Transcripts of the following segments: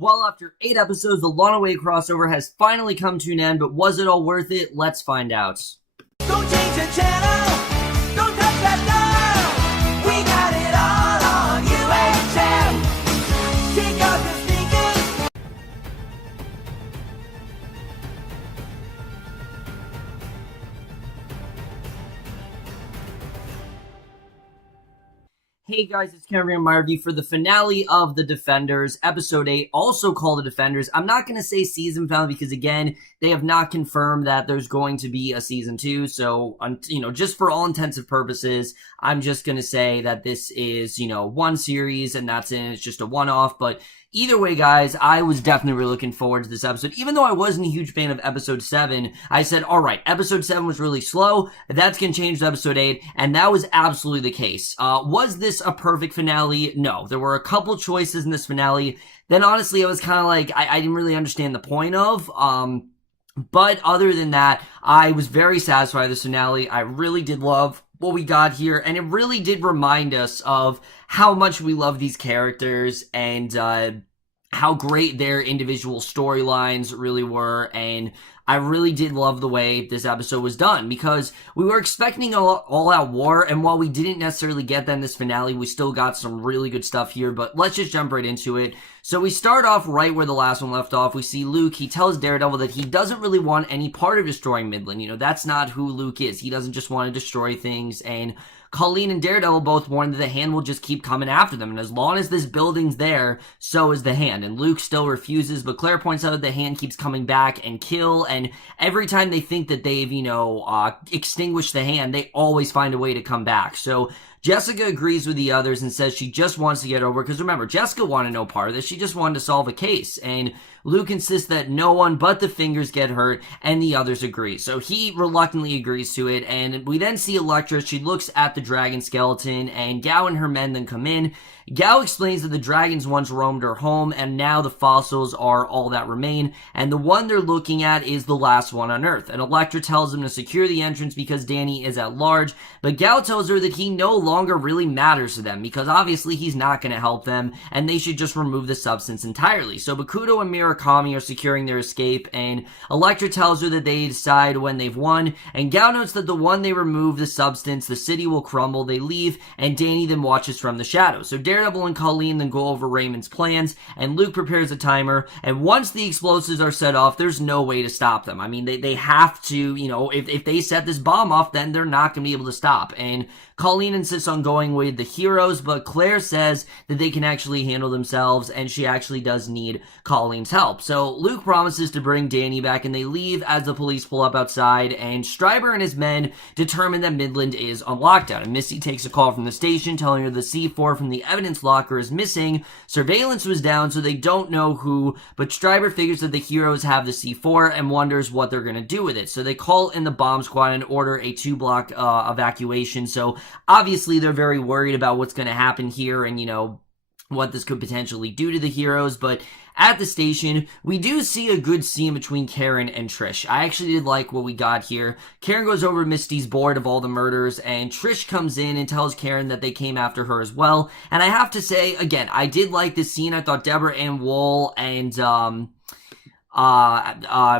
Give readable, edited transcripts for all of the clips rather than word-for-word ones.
Well, after 8 episodes, the long-awaited crossover has finally come to an end, but was it all worth it? Let's find out. Don't change the channel, don't touch that dial. We got it all on UHF. Take out the speakers. Hey guys, it's Cameron, my review for the finale of The Defenders, Episode 8, also called The Defenders. I'm not going to say season finale because, again, they have not confirmed that there's going to be a season 2, so, just for all intensive purposes, I'm just going to say that this is, one series, and that's it, it's just a one-off, but either way, guys, I was definitely really looking forward to this episode. Even though I wasn't a huge fan of Episode 7, I said, alright, Episode 7 was really slow, that's gonna change to Episode 8, and that was absolutely the case. Was this a perfect finale? No. There were a couple choices in this finale that honestly I was kind of like, I didn't really understand the point of, but other than that, I was very satisfied with this finale. I really did love what we got here, and it really did remind us of how much we love these characters and how great their individual storylines really were, and I really did love the way this episode was done, because we were expecting an all-out war, and while we didn't necessarily get that in this finale, we still got some really good stuff here, but let's just jump right into it. So we start off right where the last one left off. We see Luke, he tells Daredevil that he doesn't really want any part of destroying Midland. That's not who Luke is. He doesn't just want to destroy things, and Colleen and Daredevil both warn that the Hand will just keep coming after them, and as long as this building's there, so is the Hand. And Luke still refuses, but Claire points out that the Hand keeps coming back and kill, and every time they think that they've, extinguished the Hand, they always find a way to come back. So Jessica agrees with the others and says she just wants to get over, because remember, Jessica wanted no part of this, she just wanted to solve a case, and Luke insists that no one but the Fingers get hurt, and the others agree. So he reluctantly agrees to it, and we then see Elektra. She looks at the dragon skeleton, and Gao and her men then come in. Gao explains that the dragons once roamed her home, and now the fossils are all that remain, and the one they're looking at is the last one on Earth. And Elektra tells them to secure the entrance because Danny is at large, but Gao tells her that he no longer really matters to them, because obviously he's not going to help them, and they should just remove the substance entirely. So Bakudo and Murakami are securing their escape, and Elektra tells her that they decide when they've won, and Gao notes that the one they remove the substance, the city will crumble. They leave, and Danny then watches from the shadows. So Daredevil and Colleen then go over Raymond's plans, and Luke prepares a timer, and once the explosives are set off, there's no way to stop them. I mean, they have to, if they set this bomb off, then they're not going to be able to stop, and Colleen insists on going with the heroes, but Claire says that they can actually handle themselves, and she actually does need Colleen's help. So Luke promises to bring Danny back, and they leave as the police pull up outside, and Stryber and his men determine that Midland is on lockdown. And Misty takes a call from the station telling her the C4 from the evidence locker is missing. Surveillance was down, so they don't know who, but Stryber figures that the heroes have the C4 and wonders what they're going to do with it. So they call in the bomb squad and order a 2-block evacuation. So obviously they're very worried about what's going to happen here and, what this could potentially do to the heroes, but at the station, we do see a good scene between Karen and Trish. I actually did like what we got here. Karen goes over Misty's board of all the murders, and Trish comes in and tells Karen that they came after her as well. And I have to say, again, I did like this scene. I thought Deborah and Woll and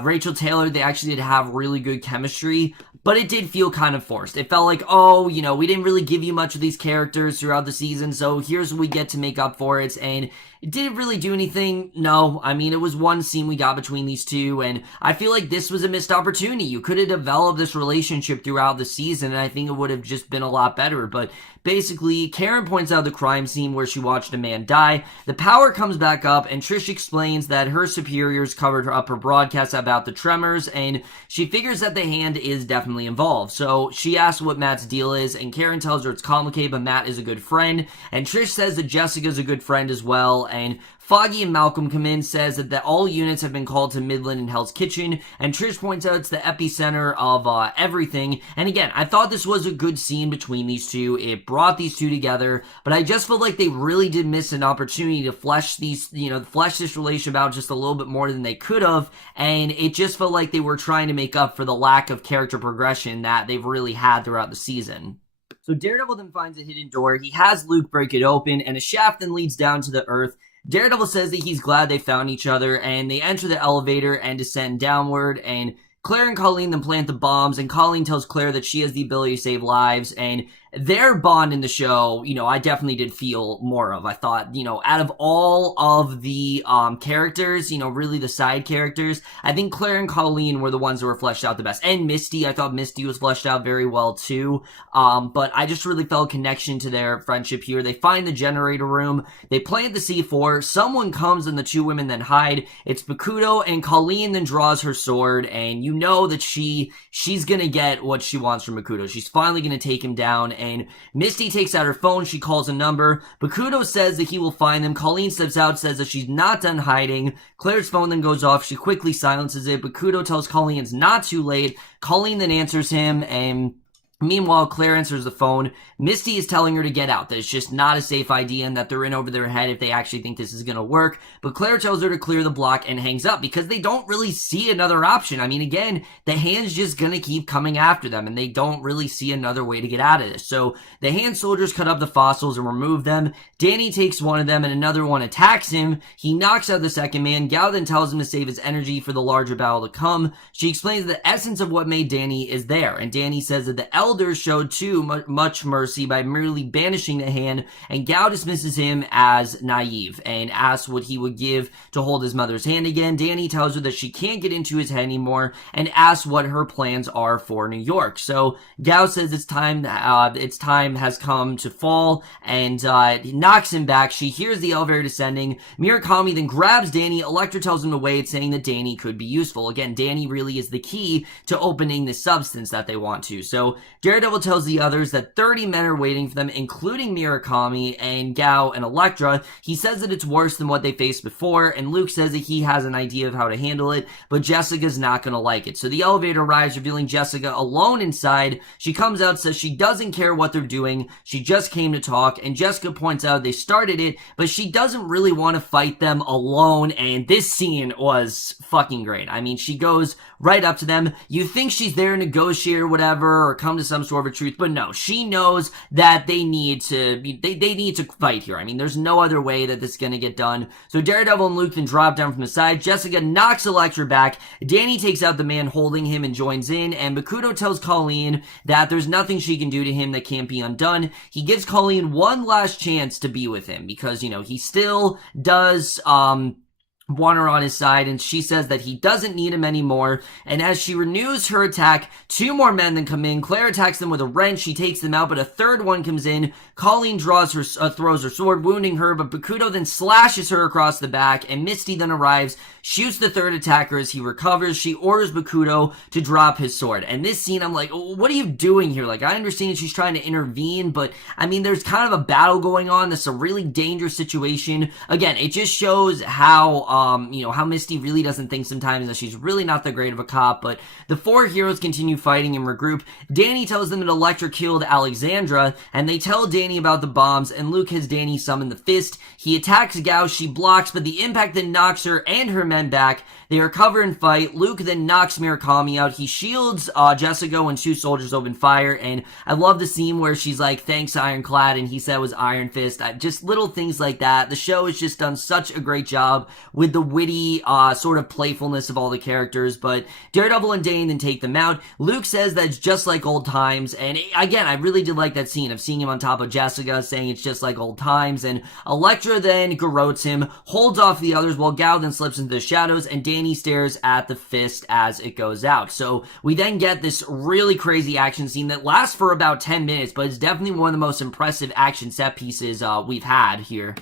Rachel Taylor, they actually did have really good chemistry, but it did feel kind of forced. It felt like, we didn't really give you much of these characters throughout the season, so here's what we get to make up for it, and did it really do anything? No. I mean, it was one scene we got between these two, and I feel like this was a missed opportunity. You could have developed this relationship throughout the season, and I think it would have just been a lot better, but basically, Karen points out the crime scene where she watched a man die. The power comes back up, and Trish explains that her superiors covered up her broadcast about the tremors, and she figures that the Hand is definitely involved. So she asks what Matt's deal is, and Karen tells her it's complicated, but Matt is a good friend, and Trish says that Jessica's a good friend as well, and Foggy and Malcolm come in, says that all units have been called to Midland and Hell's Kitchen, and Trish points out it's the epicenter of everything. And again, I thought this was a good scene between these two. It brought these two together, but I just felt like they really did miss an opportunity to flesh this relationship out just a little bit more than they could have, and it just felt like they were trying to make up for the lack of character progression that they've really had throughout the season. So Daredevil then finds a hidden door. He has Luke break it open, and a shaft then leads down to the earth. Daredevil says that he's glad they found each other, and they enter the elevator and descend downward, and Claire and Colleen then plant the bombs, and Colleen tells Claire that she has the ability to save lives, and their bond in the show, I definitely did feel more of. I thought, out of all of the characters, really the side characters, I think Claire and Colleen were the ones that were fleshed out the best. And Misty, I thought Misty was fleshed out very well too. But I just really felt a connection to their friendship here. They find the generator room, they plant the C4, someone comes and the two women then hide. It's Bakudo, and Colleen then draws her sword, and you know that she's gonna get what she wants from Bakudo. She's finally gonna take him down. And Misty takes out her phone, she calls a number. Bakudo says that he will find them. Colleen steps out, says that she's not done hiding. Claire's phone then goes off, she quickly silences it. Bakudo tells Colleen it's not too late. Colleen then answers him, and meanwhile, Claire answers the phone. Misty is telling her to get out, that it's just not a safe idea and that they're in over their head if they actually think this is gonna work. But Claire tells her to clear the block and hangs up because they don't really see another option. I mean, again, the hand's just gonna keep coming after them and they don't really see another way to get out of this. So the hand soldiers cut up the fossils and remove them. Danny takes one of them and another one attacks him. He knocks out the second man. Gao then tells him to save his energy for the larger battle to come. She explains the essence of what made Danny is there, and Danny says that the elders showed too much mercy by merely banishing the hand, and Gao dismisses him as naive and asks what he would give to hold his mother's hand again. Danny tells her that she can't get into his head anymore and asks what her plans are for New York. So Gao says its time has come to fall, and he knocks him back. She hears the elevator descending. Murakami then grabs Danny. Elektra tells him to wait, saying that Danny could be useful. Again, Danny really is the key to opening the substance that they want to. So Daredevil tells the others that 30 men are waiting for them, including Murakami and Gao and Elektra. He says that it's worse than what they faced before, and Luke says that he has an idea of how to handle it, but Jessica's not gonna like it. So the elevator arrives, revealing Jessica alone inside. She comes out, says she doesn't care what they're doing, she just came to talk, and Jessica points out they started it, but she doesn't really want to fight them alone, and this scene was fucking great. I mean, she goes right up to them. You think she's there to negotiate or whatever, or come to some sort of a truth, but no, she knows that they need to fight here. I mean, there's no other way that this is gonna get done. So Daredevil and Luke then drop down from the side. Jessica knocks Elektra back. Danny takes out the man holding him and joins in, and Bakudo tells Colleen that there's nothing she can do to him that can't be undone. He gives Colleen one last chance to be with him because, he still does, want her on his side, and she says that he doesn't need him anymore. And as she renews her attack, two more men then come in. Claire attacks them with a wrench. She takes them out, but a third one comes in. Colleen throws her sword, wounding her, but Bakudo then slashes her across the back, and Misty then arrives, shoots the third attacker as he recovers. She orders Bakudo to drop his sword. And this scene, I'm like, what are you doing here? Like, I understand she's trying to intervene, but I mean, there's kind of a battle going on. This is a really dangerous situation. Again, it just shows how how Misty really doesn't think sometimes that she's really not that great of a cop. But the four heroes continue fighting and regroup. Danny tells them that Elektra killed Alexandra, and they tell Danny about the bombs, and Luke has Danny summon the fist. He attacks Gao, she blocks, but the impact then knocks her and her men back. They recover and fight. Luke then knocks Murakami out. He shields Jessica when two soldiers open fire, and I love the scene where she's like, thanks Ironclad, and he said it was Iron Fist. Just little things like that. The show has just done such a great job with the witty sort of playfulness of all the characters, but Daredevil and Dane then take them out. Luke says that it's just like old times, and again, I really did like that scene of seeing him on top of Jessica, saying it's just like old times, and Elektra then garrotes him, holds off the others while Gao then slips into the shadows, and Danny stares at the fist as it goes out. So we then get this really crazy action scene that lasts for about 10 minutes, but it's definitely one of the most impressive action set pieces we've had here.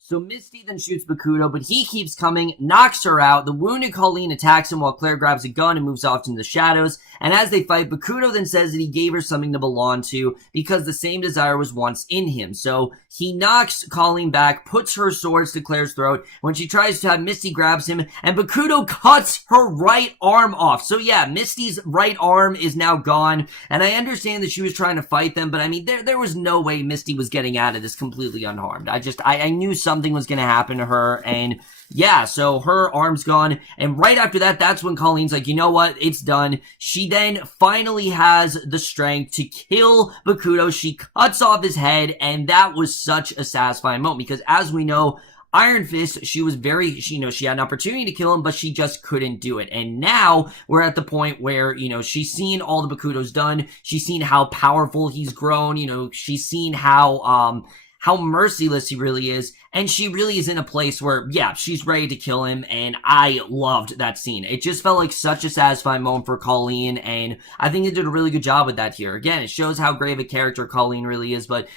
So Misty then shoots Bakudo, but he keeps coming, knocks her out. The wounded Colleen attacks him while Claire grabs a gun and moves off into the shadows. And as they fight, Bakudo then says that he gave her something to belong to because the same desire was once in him. So he knocks Colleen back, puts her swords to Claire's throat. When she tries to have Misty grabs him, and Bakudo cuts her right arm off. So yeah, Misty's right arm is now gone. And I understand that she was trying to fight them, but I mean, there was no way Misty was getting out of this completely unharmed. I knew something was going to happen to her, and yeah, so her arm's gone, and right after that, that's when Colleen's like, you know what, it's done. She then finally has the strength to kill Bakudo. She cuts off his head, and that was such a satisfying moment, because as we know, Iron Fist, she was she had an opportunity to kill him, but she just couldn't do it. And now we're at the point where, she's seen all the Bakudo's done. She's seen how powerful he's grown. She's seen how merciless he really is. And she really is in a place where, yeah, she's ready to kill him. And I loved that scene. It just felt like such a satisfying moment for Colleen. And I think they did a really good job with that here. Again, it shows how great of a character Colleen really is. But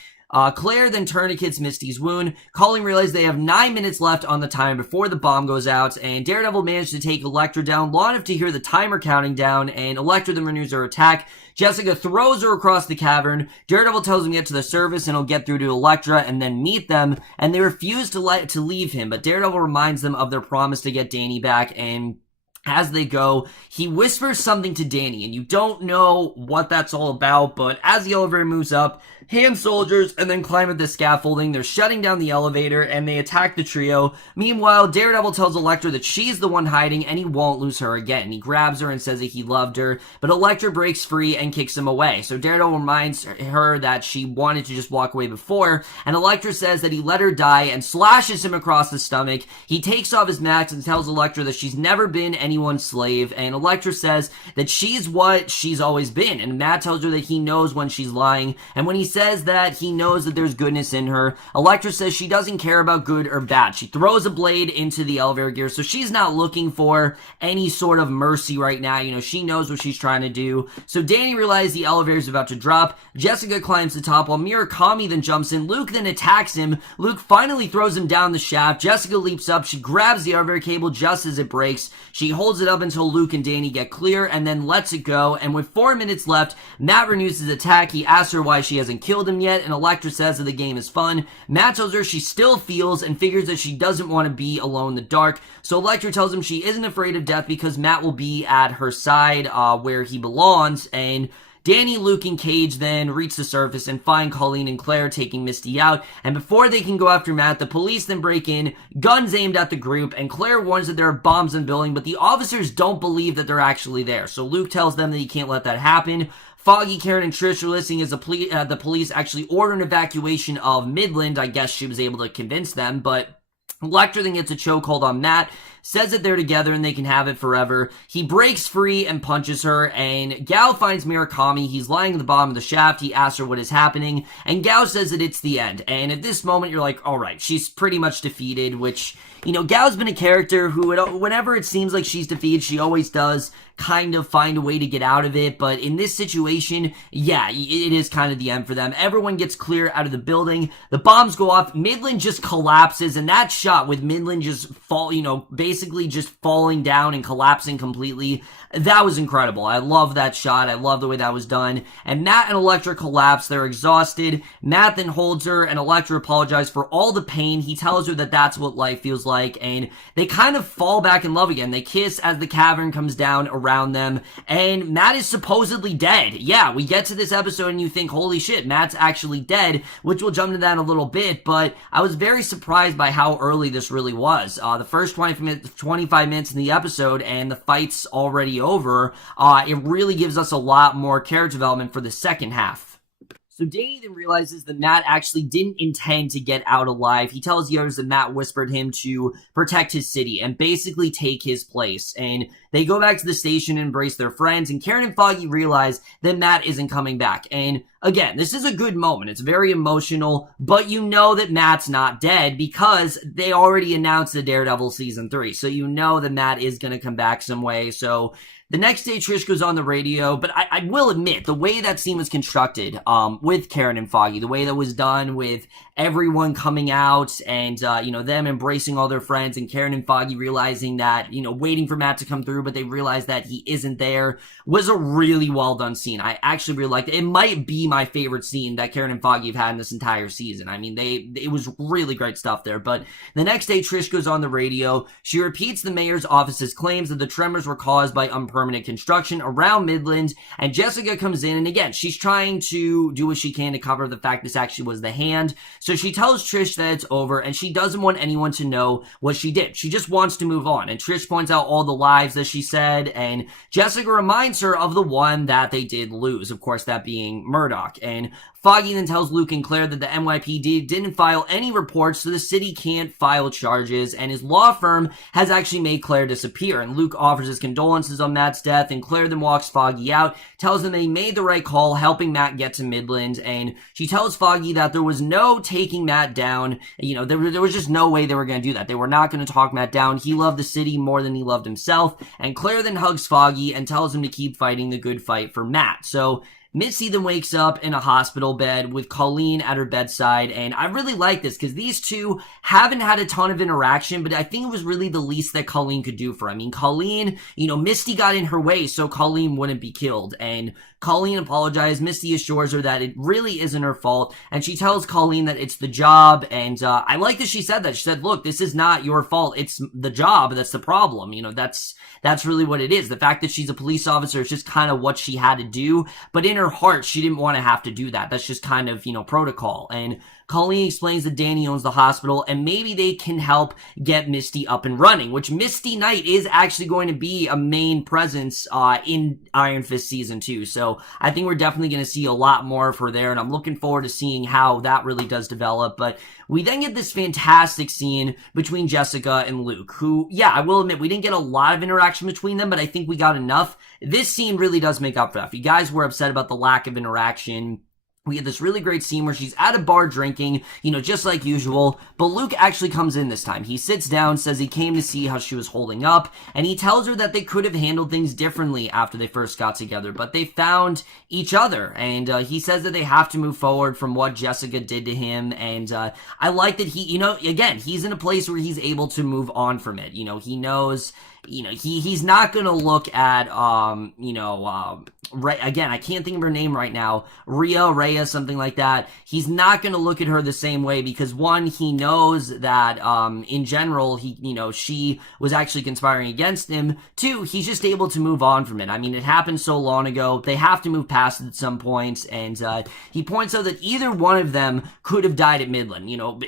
Claire then tourniquets Misty's wound. Colleen realizes they have 9 minutes left on the timer before the bomb goes out, and Daredevil managed to take Elektra down long enough to hear the timer counting down, and Elektra then renews her attack. Jessica throws her across the cavern. Daredevil tells him to get to the surface and he'll get through to Elektra and then meet them, and they refuse to leave him, but Daredevil reminds them of their promise to get Danny back, and as they go, he whispers something to Danny, and you don't know what that's all about, but as the elevator moves up, hand soldiers and then climb at the scaffolding. They're shutting down the elevator, and they attack the trio. Meanwhile, Daredevil tells Elektra that she's the one hiding, and he won't lose her again. He grabs her and says that he loved her, but Elektra breaks free and kicks him away. So Daredevil reminds her that she wanted to just walk away before, and Elektra says that he let her die and slashes him across the stomach. He takes off his mask and tells Elektra that she's never been anyone's slave, and Elektra says that she's what she's always been, and Matt tells her that he knows when she's lying, and when he says that he knows that there's goodness in her, Elektra says she doesn't care about good or bad. She throws a blade into the elevator gear, so she's not looking for any sort of mercy right now. She knows what she's trying to do. So Danny realizes the elevator is about to drop. Jessica climbs the top while Murakami then jumps in. Luke then attacks him. Luke finally throws him down the shaft. Jessica leaps up. She grabs the elevator cable just as it breaks. She holds it up until Luke and Danny get clear and then lets it go. And with 4 minutes left, Matt renews his attack. He asks her why she hasn't killed him yet, and Elektra says that the game is fun. Matt tells her she still feels and figures that she doesn't want to be alone in the dark. So Elektra tells him she isn't afraid of death because Matt will be at her side where he belongs. And Danny, Luke, and Cage then reach the surface and find Colleen and Claire taking Misty out, and before they can go after Matt, the police then break in, guns aimed at the group, and Claire warns that there are bombs in the building, but the officers don't believe that they're actually there, so Luke tells them that he can't let that happen. Foggy, Karen, and Trish are listening as the police actually order an evacuation of Midland. I guess she was able to convince them, but Elektra then gets a chokehold on Matt, says that they're together and they can have it forever. He breaks free and punches her, and Gao finds Murakami. He's lying at the bottom of the shaft. He asks her what is happening, and Gao says that it's the end. And at this moment, you're like, alright, she's pretty much defeated, which, Gao's been a character who, whenever it seems like she's defeated, she always does kind of find a way to get out of it, but in this situation, yeah, it is kind of the end for them. Everyone gets clear out of the building, the bombs go off, Midland just collapses, and that shot with Midland just basically just falling down and collapsing completely, that was incredible. I love that shot. I love the way that was done. And Matt and Elektra collapse. They're exhausted. Matt then holds her, and Elektra apologizes for all the pain. He tells her that that's what life feels like, and they kind of fall back in love again. They kiss as the cavern comes down around them, and Matt is supposedly dead. Yeah, we get to this episode and you think, holy shit, Matt's actually dead, which we'll jump to that in a little bit, but I was very surprised by how early this really was. The first 25 minutes in the episode, and the fight's already over. It really gives us a lot more character development for the second half. So Danny then realizes that Matt actually didn't intend to get out alive. He tells the others that Matt whispered him to protect his city and basically take his place. And they go back to the station and embrace their friends, and Karen and Foggy realize that Matt isn't coming back. And again, this is a good moment. It's very emotional, but you know that Matt's not dead because they already announced the Daredevil Season 3. So you know that Matt is going to come back some way. So the next day, Trish goes on the radio, but I will admit, the way that scene was constructed, with Karen and Foggy, the way that was done with everyone coming out and, them embracing all their friends, and Karen and Foggy realizing that, waiting for Matt to come through, but they realize that he isn't there, was a really well done scene. I actually really liked it. It might be my favorite scene that Karen and Foggy have had in this entire season. I mean, it was really great stuff there. But the next day, Trish goes on the radio. She repeats the mayor's office's claims that the tremors were caused by unpermitted permanent construction around Midland, and Jessica comes in, and again, she's trying to do what she can to cover the fact this actually was the hand. So she tells Trish that it's over, and she doesn't want anyone to know what she did. She just wants to move on, and Trish points out all the lies that she said, and Jessica reminds her of the one that they did lose, of course, that being Murdoch. And Foggy then tells Luke and Claire that the NYPD didn't file any reports, so the city can't file charges, and his law firm has actually made Claire disappear. And Luke offers his condolences on Matt's death, and Claire then walks Foggy out, tells him that he made the right call, helping Matt get to Midland, and she tells Foggy that there was no taking Matt down. You know, there was just no way they were going to do that. They were not going to talk Matt down. He loved the city more than he loved himself, and Claire then hugs Foggy and tells him to keep fighting the good fight for Matt. So Missy then wakes up in a hospital bed with Colleen at her bedside, and I really like this because these two haven't had a ton of interaction, but I think it was really the least that Colleen could do for her. I mean, Colleen, you know, Misty got in her way so Colleen wouldn't be killed, and Colleen apologized. Misty assures her that it really isn't her fault, and she tells Colleen that it's the job, and I like that she said that. She said, look, this is not your fault. It's the job that's the problem. You know, that's really what it is. The fact that she's a police officer is just kind of what she had to do, but in her heart, she didn't want to have to do that. That's just kind of, you know, protocol. And Colleen explains that Danny owns the hospital, and maybe they can help get Misty up and running, which Misty Knight is actually going to be a main presence in Iron Fist Season 2. So I think we're definitely going to see a lot more of her there, and I'm looking forward to seeing how that really does develop. But we then get this fantastic scene between Jessica and Luke, who, yeah, I will admit, we didn't get a lot of interaction between them, but I think we got enough. This scene really does make up for that. If you guys were upset about the lack of interaction, we had this really great scene where she's at a bar drinking, you know, just like usual, but Luke actually comes in this time. He sits down, says he came to see how she was holding up, and he tells her that they could have handled things differently after they first got together, but they found each other, and he says that they have to move forward from what Jessica did to him, and I like that he, you know, again, he's in a place where he's able to move on from it. You know, he knows, you know, he's not gonna look at, again, I can't think of her name right now, Rhea, something like that. He's not gonna look at her the same way because, one, he knows that, in general, she was actually conspiring against him. Two, he's just able to move on from it. I mean, it happened so long ago. They have to move past it at some point, and, he points out that either one of them could have died at Midland. You know,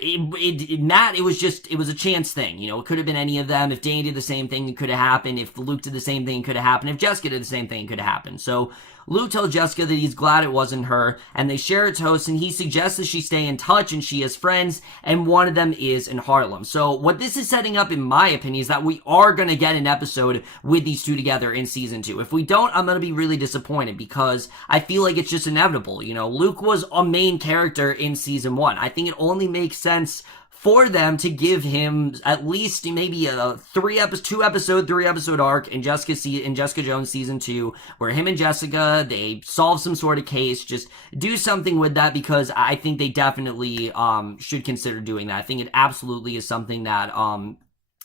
Matt, it was a chance thing. You know, it could have been any of them. If Danny did the same thing, it could have happened. If Luke did the same thing, it could have happened. If Jessica did the same thing, it could have happened. So Luke tells Jessica that he's glad it wasn't her, and they share a toast, and he suggests that she stay in touch, and she has friends, and one of them is in Harlem. So what this is setting up, in my opinion, is that we are going to get an episode with these two together in Season 2. If we don't, I'm going to be really disappointed, because I feel like it's just inevitable. You know, Luke was a main character in Season 1. I think it only makes sense for them to give him at least maybe a 3 episode arc in Jessica Jones Season 2, where him and Jessica, they solve some sort of case. Just do something with that, because I think they definitely should consider doing that. I think it absolutely is something that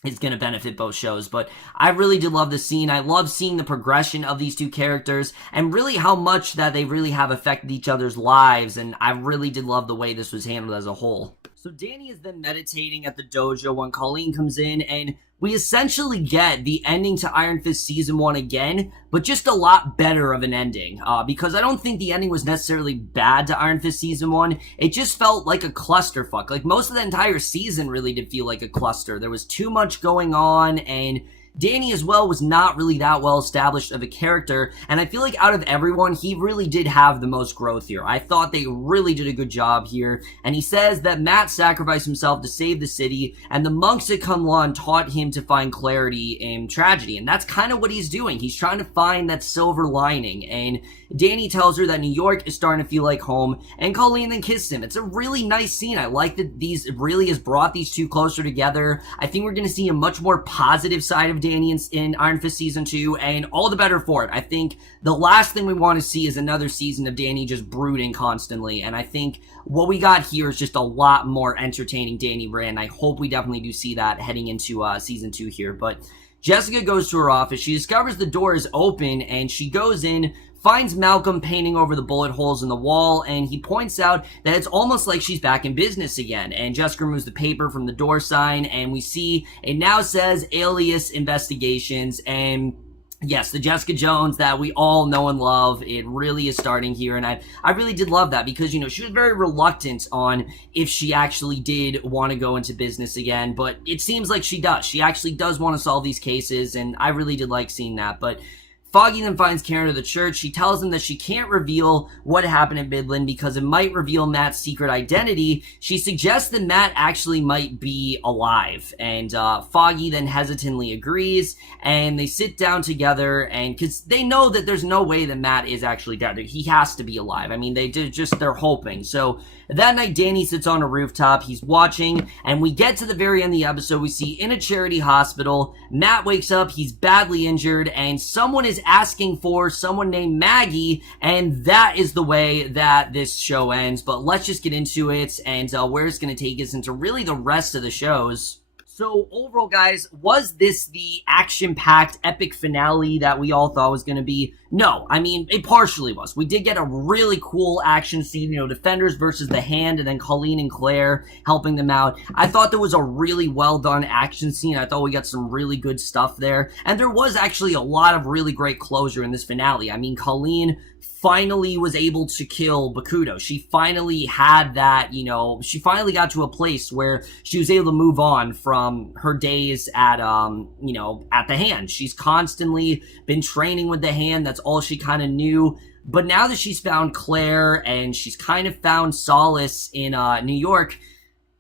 is going to benefit both shows. But I really did love the scene. I love seeing the progression of these two characters and really how much that they really have affected each other's lives, and I really did love the way this was handled as a whole. So Danny is then meditating at the dojo when Colleen comes in, and we essentially get the ending to Iron Fist Season 1 again, but just a lot better of an ending, because I don't think the ending was necessarily bad to Iron Fist Season 1. It just felt like a clusterfuck. Like, most of the entire season really did feel like a cluster. There was too much going on, and Danny as well was not really that well established of a character, and I feel like out of everyone, he really did have the most growth here. I thought they really did a good job here, and he says that Matt sacrificed himself to save the city, and the monks at Kunlun taught him to find clarity in tragedy, and that's kind of what he's doing. He's trying to find that silver lining, and Danny tells her that New York is starting to feel like home, and Colleen then kisses him. It's a really nice scene. I like that it really has brought these two closer together. I think we're going to see a much more positive side of Danny in Iron Fist Season 2, and all the better for it. I think the last thing we want to see is another season of Danny just brooding constantly, and I think what we got here is just a lot more entertaining Danny Rand. I hope we definitely do see that heading into Season 2 here. But Jessica goes to her office. She discovers the door is open, and she goes in, finds Malcolm painting over the bullet holes in the wall, and he points out that it's almost like she's back in business again. And Jessica removes the paper from the door sign, and we see it now says Alias Investigations, and Yes, the Jessica Jones that we all know and love, it really is starting here, and I really did love that because, you know, she was very reluctant on if she actually did want to go into business again, but it seems like she does. She actually does want to solve these cases, and I really did like seeing that, but Foggy then finds Karen at the church. She tells him that she can't reveal what happened in Midland because it might reveal Matt's secret identity. She suggests that Matt actually might be alive, and Foggy then hesitantly agrees, and they sit down together, and because they know that there's no way that Matt is actually dead. He has to be alive. I mean, they're hoping. So that night, Danny sits on a rooftop. He's watching, and we get to the very end of the episode. We see in a charity hospital, Matt wakes up. He's badly injured, and someone is asking for someone named Maggie, and that is the way that this show ends. But let's just get into it and where it's going to take us into really the rest of the shows. So overall, guys, was this the action-packed epic finale that we all thought was going to be? No, I mean, it partially was. We did get a really cool action scene, you know, Defenders versus the Hand, and then Colleen and Claire helping them out. I thought there was a really well-done action scene. I thought we got some really good stuff there. And there was actually a lot of really great closure in this finale. I mean, Colleen finally was able to kill Bakudo. She finally had that, you know, she finally got to a place where she was able to move on from her days at, you know, at the Hand. She's constantly been training with the Hand. That's all she kind of knew. But now that she's found Claire and she's kind of found solace in, New York,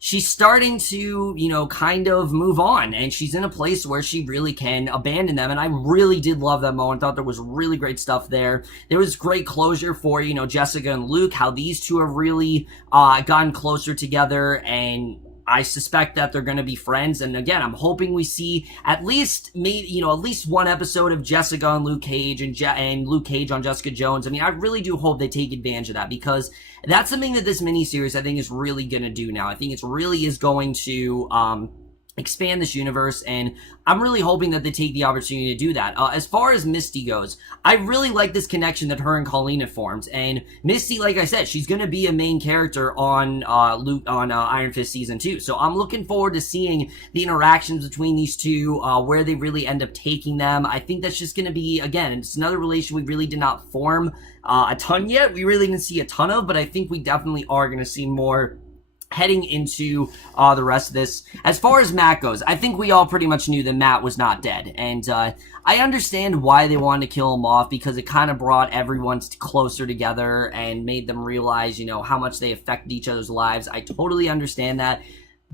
she's starting to, you know, kind of move on, and she's in a place where she really can abandon them, and I really did love that moment. Thought there was really great stuff there. There was great closure for, you know, Jessica and Luke, how these two have really gotten closer together, and I suspect that they're going to be friends. And again, I'm hoping we see at least one episode of Jessica and Luke Cage and Luke Cage on Jessica Jones. I mean, I really do hope they take advantage of that, because that's something that this miniseries I think is really going to do now. I think it really is going to expand this universe, and I'm really hoping that they take the opportunity to do that. As far as Misty goes, I really like this connection that her and Colleen have formed, and Misty, like I said, she's going to be a main character on Iron Fist Season 2, so I'm looking forward to seeing the interactions between these two, where they really end up taking them. I think that's just going to be, again, it's another relation we really did not form a ton yet. We really didn't see a ton of, but I think we definitely are going to see more heading into the rest of this. As far as Matt goes, I think we all pretty much knew that Matt was not dead, and I understand why they wanted to kill him off, because it kind of brought everyone closer together and made them realize, you know, how much they affected each other's lives. I totally understand that.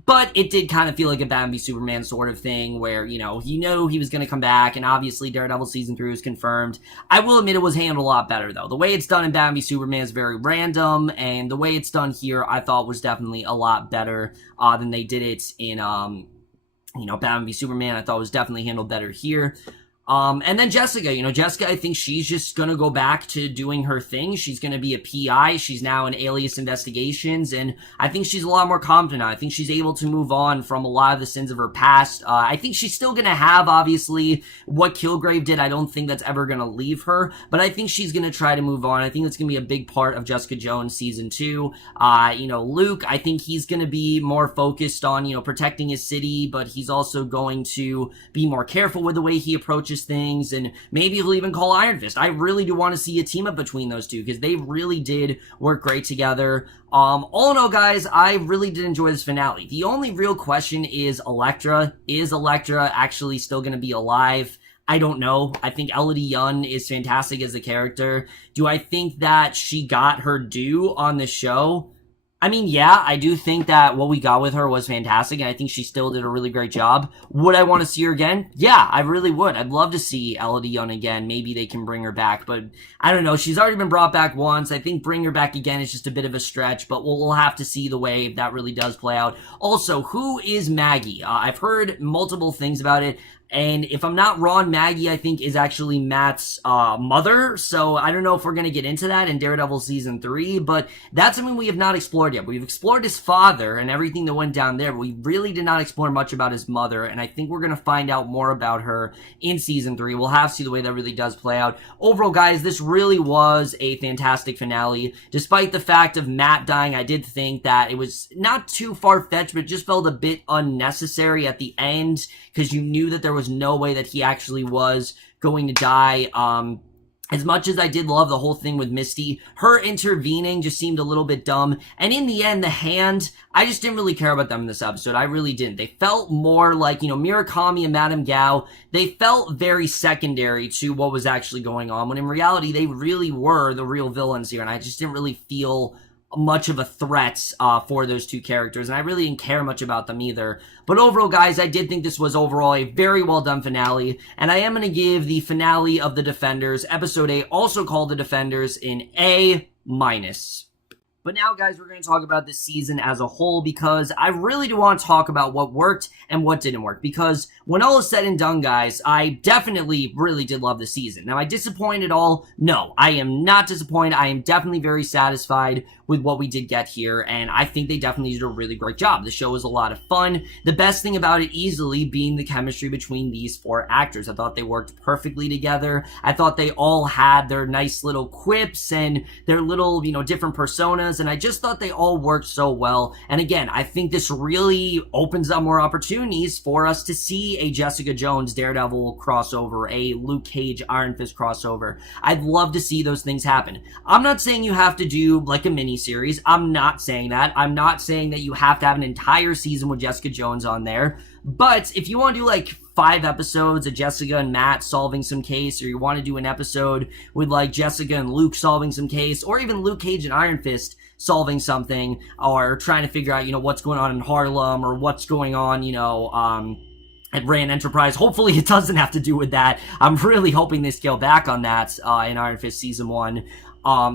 But it did kind of feel like a Batman v Superman sort of thing where, you know he was going to come back, and obviously Daredevil Season 3 was confirmed. I will admit it was handled a lot better, though. The way it's done in Batman v Superman is very random, and the way it's done here I thought was definitely a lot better than they did it in, Batman v Superman. I thought it was definitely handled better here. And then Jessica, Jessica, I think she's just gonna go back to doing her thing. She's gonna be a PI. She's now in Alias Investigations, and I think she's a lot more confident now. I think she's able to move on from a lot of the sins of her past. I think she's still gonna have, obviously, what Kilgrave did. I don't think that's ever gonna leave her, but I think she's gonna try to move on. I think that's gonna be a big part of Jessica Jones Season 2. Luke, I think he's gonna be more focused on, protecting his city, but he's also going to be more careful with the way he approaches things, and maybe he'll even call Iron Fist. I really do want to see a team up between those two, because they really did work great together. All in all, guys, I really did enjoy this finale. The only real question is Elektra. Is Elektra actually still going to be alive? I don't know. I think Elodie Young is fantastic as a character. Do I think that she got her due on the show? I mean, yeah, I do think that what we got with her was fantastic, and I think she still did a really great job. Would I want to see her again? Yeah, I really would. I'd love to see Elodie Young again. Maybe they can bring her back, but I don't know. She's already been brought back once. I think bring her back again is just a bit of a stretch, but we'll have to see the way that really does play out. Also, who is Maggie? I've heard multiple things about it. And if I'm not wrong, Maggie, I think, is actually Matt's mother. So I don't know if we're going to get into that in Daredevil Season 3, but that's something we have not explored yet. We've explored his father and everything that went down there, but we really did not explore much about his mother, and I think we're going to find out more about her in Season 3. We'll have to see the way that really does play out. Overall, guys, this really was a fantastic finale. Despite the fact of Matt dying, I did think that it was not too far-fetched, but it just felt a bit unnecessary at the end, because you knew that there was was no way that he actually was going to die. As much as I did love the whole thing with Misty, her intervening just seemed a little bit dumb. And in the end, the hand, I just didn't really care about them in this episode. I really didn't. They felt more like, Murakami and Madame Gao. They felt very secondary to what was actually going on, when in reality, they really were the real villains here. And I just didn't really feel much of a threat for those two characters, and I really didn't care much about them either. But overall, guys, I did think this was overall a very well done finale, and I am going to give the finale of The Defenders, Episode 8, also called The Defenders, an A-. But now, guys, we're going to talk about this season as a whole, because I really do want to talk about what worked and what didn't work. Because when all is said and done, guys, I definitely really did love the season. Now, I disappointed all? No, I am not disappointed. I am definitely very satisfied with what we did get here, and I think they definitely did a really great job. The show was a lot of fun. The best thing about it easily being the chemistry between these four actors. I thought they worked perfectly together. I thought they all had their nice little quips and their little, different personas, and I just thought they all worked so well. And again, I think this really opens up more opportunities for us to see a Jessica Jones Daredevil crossover, a Luke Cage Iron Fist crossover. I'd love to see those things happen. I'm not saying you have to do like a mini series. I'm not saying that. I'm not saying that you have to have an entire season with Jessica Jones on there. But if you want to do like 5 episodes of Jessica and Matt solving some case, or you want to do an episode with like Jessica and Luke solving some case, or even Luke Cage and Iron Fist solving something, or trying to figure out, what's going on in Harlem, or what's going on, at Rand Enterprise. Hopefully it doesn't have to do with that. I'm really hoping they scale back on that in Iron Fist Season 1.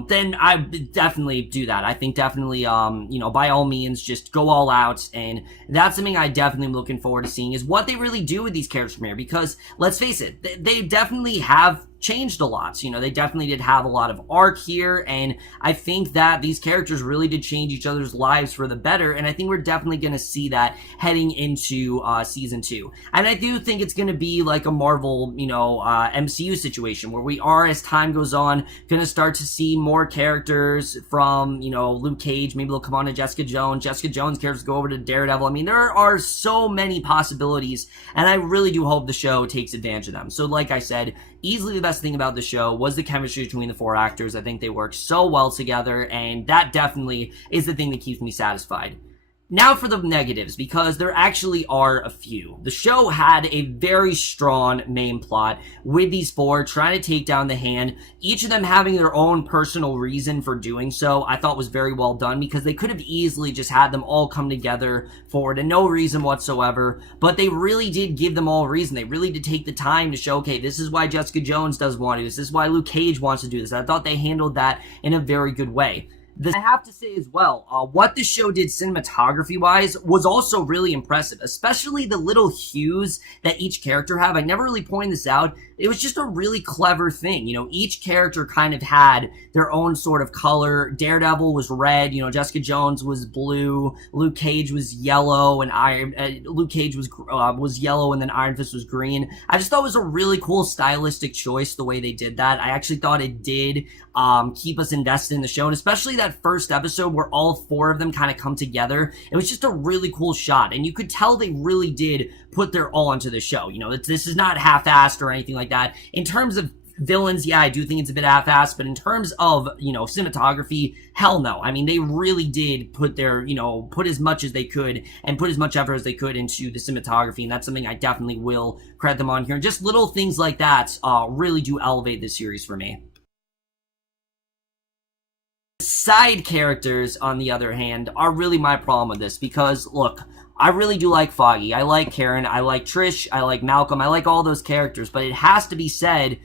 Then I would definitely do that. I think definitely, by all means, just go all out, and that's something I definitely am looking forward to seeing, is what they really do with these characters from here, because, let's face it, they definitely have changed a lot. They definitely did have a lot of arc here, and I think that these characters really did change each other's lives for the better, and I think we're definitely going to see that heading into Season 2. And I do think it's going to be like a Marvel, MCU situation, where we are, as time goes on, going to start to see more characters from, Luke Cage. Maybe they'll come on to Jessica Jones. Jessica Jones characters go over to Daredevil. I mean, there are so many possibilities, and I really do hope the show takes advantage of them. So like I said, easily the best thing about the show was the chemistry between the 4 actors. I think they work so well together, and that definitely is the thing that keeps me satisfied. Now for the negatives, because there actually are a few. The show had a very strong main plot with these 4 trying to take down the Hand, each of them having their own personal reason for doing so. I thought was very well done, because they could have easily just had them all come together for no reason whatsoever, but they really did give them all a reason. They really did take the time to show, okay, this is why Jessica Jones does want to do this. This is why Luke Cage wants to do this. I thought they handled that in a very good way. I have to say as well, what the show did cinematography-wise was also really impressive, especially the little hues that each character have. I never really pointed this out. It was just a really clever thing. Each character kind of had their own sort of color. Daredevil was red, Jessica Jones was blue, Luke Cage was yellow, and Luke Cage was yellow, and then Iron Fist was green. I just thought it was a really cool stylistic choice the way they did that. I actually thought it did keep us invested in the show, and especially that first episode where all 4 of them kind of come together. It was just a really cool shot, and you could tell they really did put their all into the show. This is not half-assed or anything like that. In terms of villains, yeah, I do think it's a bit half-assed, but in terms of, cinematography, hell no. I mean, they really did put their, put as much as they could and put as much effort as they could into the cinematography, and that's something I definitely will credit them on here. And just little things like that really do elevate this series for me. Side characters, on the other hand, are really my problem with this, because, look, I really do like Foggy, I like Karen, I like Trish, I like Malcolm, I like all those characters, but it has to be said,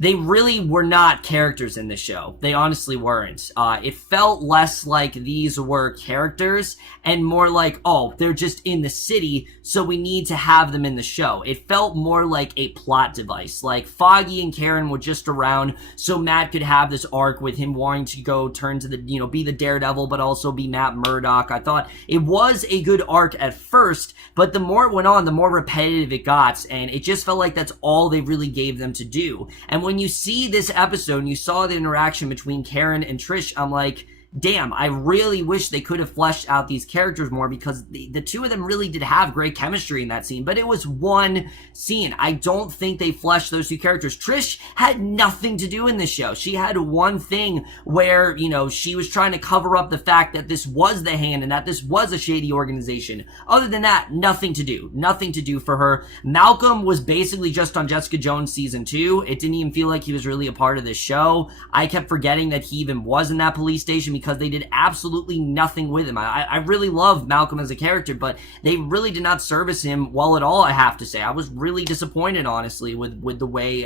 they really were not characters in the show. They honestly weren't. It felt less like these were characters and more like, oh, they're just in the city, so we need to have them in the show. It felt more like a plot device. Like, Foggy and Karen were just around so Matt could have this arc with him wanting to go turn to the, be the Daredevil, but also be Matt Murdock. I thought it was a good arc at first, but the more it went on, the more repetitive it got, and it just felt like that's all they really gave them to do. And when you see this episode and you saw the interaction between Karen and Trish, I'm like, damn, I really wish they could have fleshed out these characters more, because the two of them really did have great chemistry in that scene, but it was one scene. I don't think they fleshed those two characters. Trish had nothing to do in this show. She had one thing where, you know, she was trying to cover up the fact that this was the Hand and that this was a shady organization. Other than that, nothing to do for her. Malcolm was basically just on Jessica Jones season 2. It didn't even feel like he was really a part of this show. I kept forgetting that he even was in that police station, because they did absolutely nothing with him. I really love Malcolm as a character, but they really did not service him well at all, I have to say. I was really disappointed, honestly, with the way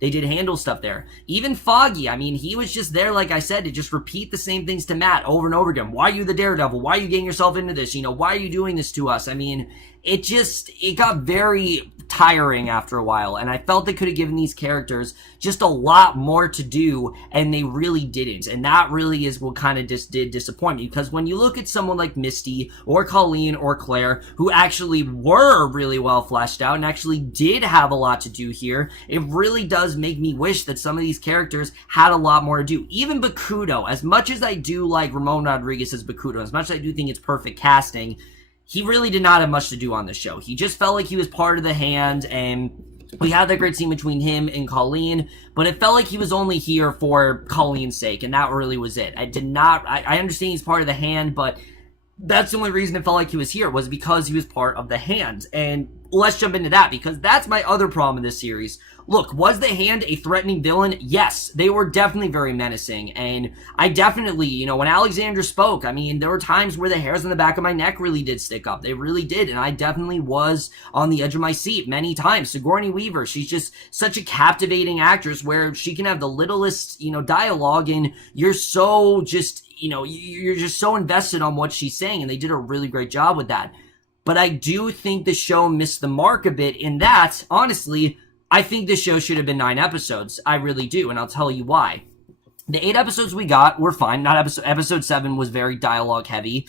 they did handle stuff there. Even Foggy, I mean, he was just there, like I said, to just repeat the same things to Matt over and over again. Why are you the Daredevil? Why are you getting yourself into this? You know, why are you doing this to us? I mean, it got very tiring after a while, and I felt they could have given these characters just a lot more to do, and they really didn't. And that really is what kind of just did disappoint me, because when you look at someone like Misty or Colleen or Claire, who actually were really well fleshed out and actually did have a lot to do here, it really does make me wish that some of these characters had a lot more to do. Even Bakudo, as much as I do like Ramon Rodriguez as Bakudo, as much as I do think it's perfect casting, he really did not have much to do on the show. He just felt like he was part of the Hand, and we had that great scene between him and Colleen, but it felt like he was only here for Colleen's sake, and that really was it. I understand he's part of the Hand, but that's the only reason it felt like he was here, was because he was part of the Hand. And let's jump into that, because that's my other problem in this series. Look, was the Hand a threatening villain? Yes, they were definitely very menacing, and I definitely, you know, when Alexandra spoke, I mean, there were times where the hairs on the back of my neck really did stick up. They really did, and I definitely was on the edge of my seat many times. Sigourney Weaver, she's just such a captivating actress, where she can have the littlest, you know, dialogue, and you're so just, you know, you're just so invested on what she's saying, and they did a really great job with that. But I do think the show missed the mark a bit in that, honestly, I think this show should have been 9 episodes. I really do, and I'll tell you why. The 8 episodes we got were fine. Episode 7 was very dialogue heavy.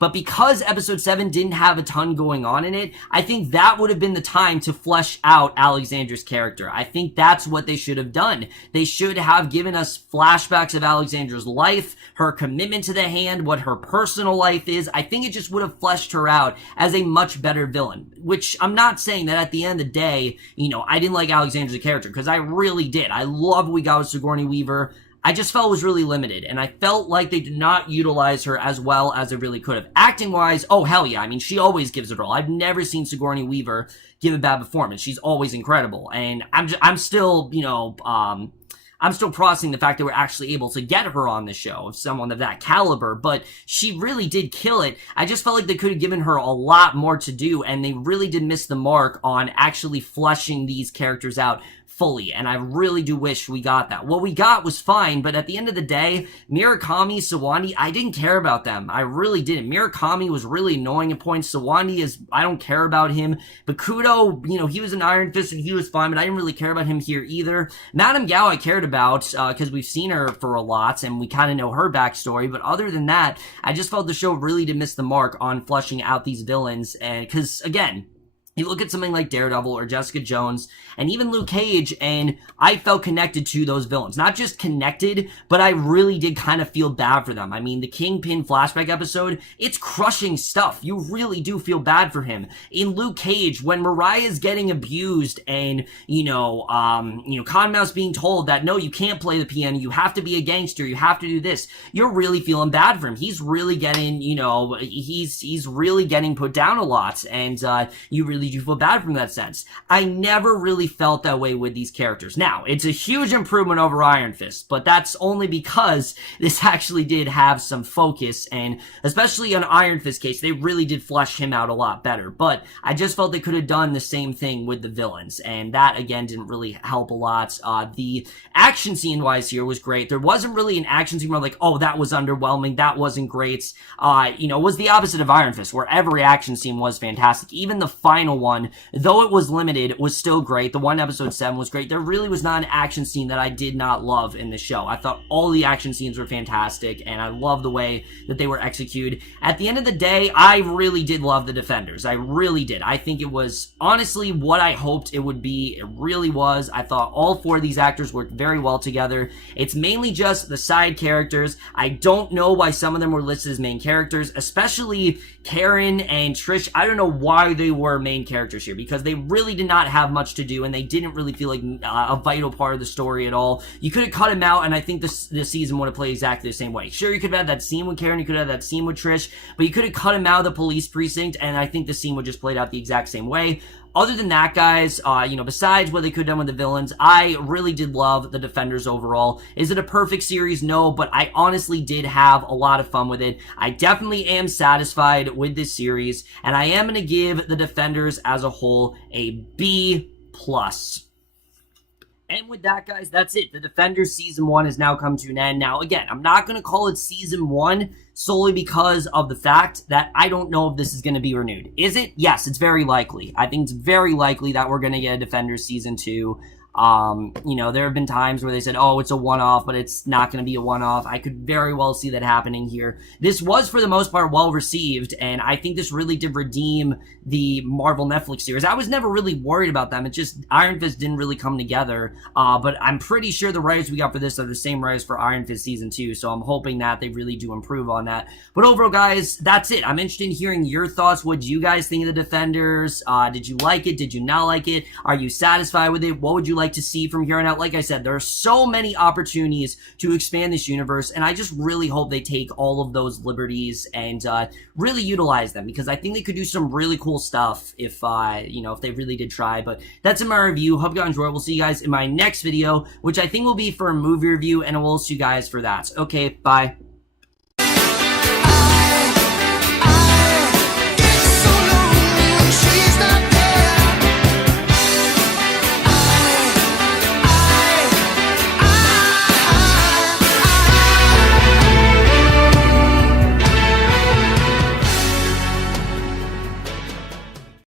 But because episode 7 didn't have a ton going on in it, I think that would have been the time to flesh out Alexandra's character. I think that's what they should have done. They should have given us flashbacks of Alexandra's life, her commitment to the Hand, what her personal life is. I think it just would have fleshed her out as a much better villain. Which, I'm not saying that at the end of the day, you know, I didn't like Alexandra's character, because I really did. I love what we got with Sigourney Weaver. I just felt it was really limited, and I felt like they did not utilize her as well as they really could have. Acting-wise, oh, hell yeah. I mean, she always gives it all. I've never seen Sigourney Weaver give a bad performance. She's always incredible, and I'm still, you know, I'm still processing the fact that we're actually able to get her on the show, someone of that caliber, but she really did kill it. I just felt like they could have given her a lot more to do, and they really did miss the mark on actually fleshing these characters out fully, and I really do wish we got that. What we got was fine, but at the end of the day, Murakami, Sawandi, I didn't care about them. I really didn't. Murakami was really annoying at points. Sawandi I don't care about him. Bakudo, you know, he was an Iron Fist and he was fine, but I didn't really care about him here either. Madame Gao I cared about, because we've seen her for a lot, and we kind of know her backstory, but other than that, I just felt the show really did miss the mark on fleshing out these villains, and because, again, you look at something like Daredevil or Jessica Jones and even Luke Cage, and I felt connected to those villains. Not just connected, but I really did kind of feel bad for them. I mean, the Kingpin flashback episode, it's crushing stuff. You really do feel bad for him. In Luke Cage, when Mariah's getting abused and, Cottonmouth's being told that, no, you can't play the piano, you have to be a gangster, you have to do this, you're really feeling bad for him. He's really getting, he's really getting put down a lot, and you really do feel bad from that sense. I never really felt that way with these characters. Now, it's a huge improvement over Iron Fist, but that's only because this actually did have some focus, and especially on Iron Fist case, they really did flesh him out a lot better. But I just felt they could have done the same thing with the villains, and that, again, didn't really help a lot. The action scene-wise here was great. There wasn't really an action scene where like, oh, that was underwhelming, that wasn't great. It was the opposite of Iron Fist, where every action scene was fantastic. Even the final original one, though it was limited, was still great. The one episode 7 was great. There really was not an action scene that I did not love in the show. I thought all the action scenes were fantastic, and I love the way that they were executed. At the end of the day, I really did love the Defenders. I really did. I think it was honestly what I hoped it would be. It really was. I thought all 4 of these actors worked very well together. It's mainly just the side characters. I don't know why some of them were listed as main characters, especially Karen and Trish. I don't know why they were main characters here, because they really did not have much to do, and they didn't really feel like a vital part of the story at all. You could have cut him out, and I think this season would have played exactly the same way. Sure, you could have had that scene with Karen, you could have had that scene with Trish, but you could have cut him out of the police precinct, and I think the scene would just played out the exact same way. Other than that, guys, besides what they could have done with the villains, I really did love the Defenders overall. Is it a perfect series? No, but I honestly did have a lot of fun with it. I definitely am satisfied with this series, and I am going to give the Defenders as a whole a B+. And with that, guys, that's it. The Defenders Season 1 has now come to an end. Now, again, I'm not going to call it Season 1 solely because of the fact that I don't know if this is going to be renewed. Is it? Yes, it's very likely. I think it's very likely that we're going to get a Defenders Season 2. There have been times where they said, oh, it's a one-off, but it's not going to be a one-off. I could very well see that happening here. This was, for the most part, well-received, and I think this really did redeem the Marvel Netflix series. I was never really worried about them. It's just Iron Fist didn't really come together, but I'm pretty sure the writers we got for this are the same writers for Iron Fist Season 2, so I'm hoping that they really do improve on that. But overall, guys, that's it. I'm interested in hearing your thoughts. What do you guys think of the Defenders? Did you like it? Did you not like it? Are you satisfied with it? What would you like to see from here on out? Like I said, there are so many opportunities to expand this universe, and I just really hope they take all of those liberties and really utilize them, because I think they could do some really cool stuff if they really did try. But that's in my review. Hope you guys enjoyed. We'll see you guys in my next video, which I think will be for a movie review, and we'll see you guys for that. Okay, bye.